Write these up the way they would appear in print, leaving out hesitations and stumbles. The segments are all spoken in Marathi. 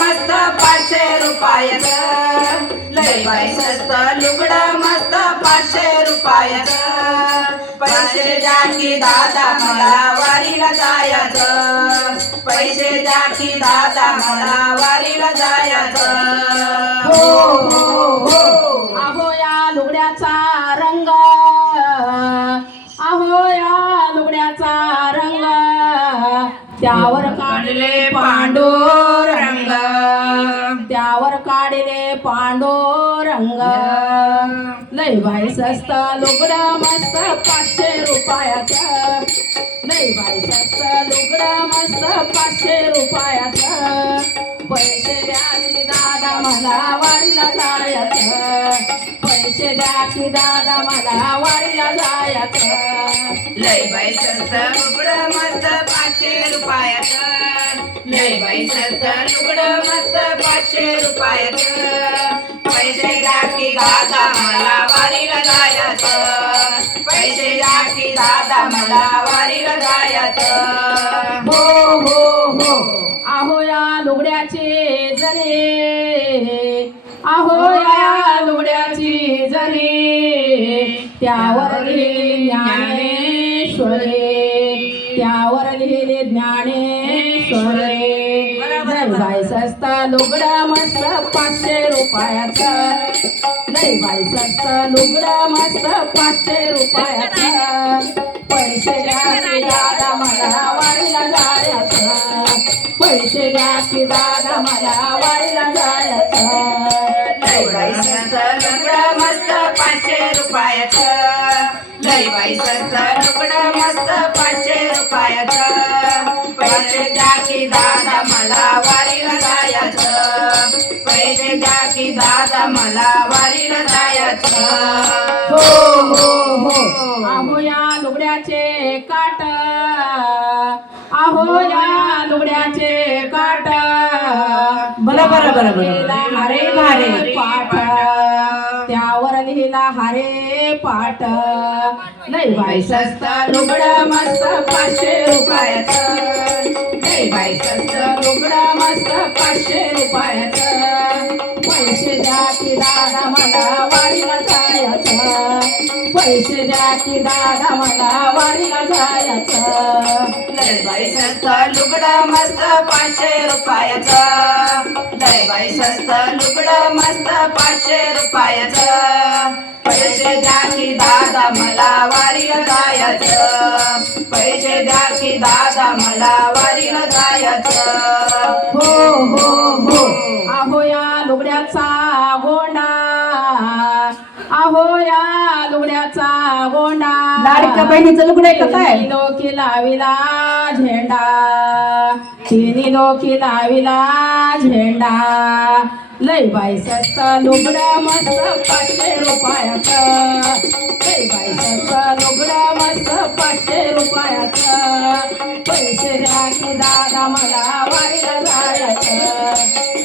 मस्त 500 रुपयाचं. लय बाई स्वस्त लुगडं मस्त 500 रुपयाचं. पैसे द्या की दादा मला वारीला जायचं. पैसे द्या की दादा मला वारीला जायचं. हो हो हो. अहो या लुगड्याचा रंग, अहो या लुगड्याचा रंग, त्यावर काढले पांडुरंग. त्यावर काढले पांडुरंग. लय बाई स्वस्त लुगडं मस्त 500 रुपयाचं. लय बाई स्वस्त लुगडं मस्त 500 रुपयाचं. पैसे द्या की दादा मला वारीला जायचं. पैसे द्या की दादा मला वारीला जायचं. लय बाई स्वस्त लुगडं मस्त 500 रुपयाचं. लय बाई स्वस्त लुगडं मस्त 500 रुपयाचं. पैसे द्या की दादा मला वारीला जायचं. पैसे द्या की दादा मला वारीला जायचं. हो हो हो. अहो या लुगड्याची जरी, अहो या लुगड्याची जरी, त्यावर लिहिले ज्ञानेश्वरी. त्यावर लिहिले ज्ञानेश्वरी. लय बाई स्वस्त लुगडं मस्त 500 रुपयाचं. लय बाई स्वस्त लुगडं मस्त 500 रुपयाचं. पैसे द्या की दादा मला वारीला जायचं. पैसे द्या की दादा मला वारीला जायचं. लय बाई स्वस्त लुगडं मस्त 500 रुपयाचं. लय बाई स्वस्त लुगडं मस्त 500 रुपयाचं. पैसे द्या की दादा मला वारीला जायचं. पैसे द्या की दादा मला वारीला जायचं. हो हो हो. अहो या लुगड्याचे काट, अहो या लुगड्याचे काट, बरं बरं बरं. हरे हरे पाठ. त्यावर लिहिला हरे पाठ. लय बाई स्वस्त लुगडं मस्त 500 रुपयाचं. लय बाई स्वस्त लुगडं मस्त 500 रुपयाचं. पैसे द्या की दादा मला वारीला जायचं. पैसे द्या की दादा मला वारीला जायचं. लय बाई स्वस्त लुगडं मस्त 500 रुपयाचं. लय बाई स्वस्त लुगडं मस्त 500 रुपयाचं. पैसे द्या की दादा मला वारीला जायचं. पैसे द्या की दादा मला वारीला जायचं. हो हो हो. अहो या लुगड्याचा गोंडा, अहो या लुगड्याचा गोंडा, लाडक्या बहिणीचं लुगडं आहे का काय? तिन्ही डोकी लाविला झेंडा. तिन्ही डोकी लाविला झेंडा. लय बाई स्वस्त लुगडं मस्त 500 रुपयाचं. लय बाई स्वस्त लुगडं मस्त 500 रुपयाचं. पैसे द्या की दादा मला वारीला जायचं.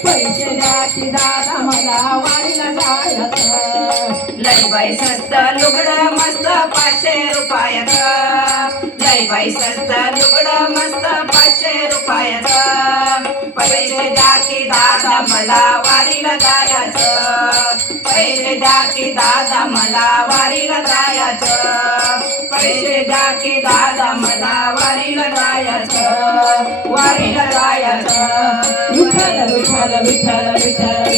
पैसे द्या की दादा मला वारीला जायचं. लय बाई स्वस्त लुगडं मस्त 500 रुपयाचं. लय बाई स्वस्त लुगडं मस्त 500 रुपयाचं. पैसे द्या की दादा मला वारीला जायचं. पैसे द्या की दादा मला वारीला जायचं. पैसे द्या की दादा मला वारीला जायचं. वारीला जायचं. विठ्ठल विठ्ठल विठ्ठल विठ्ठल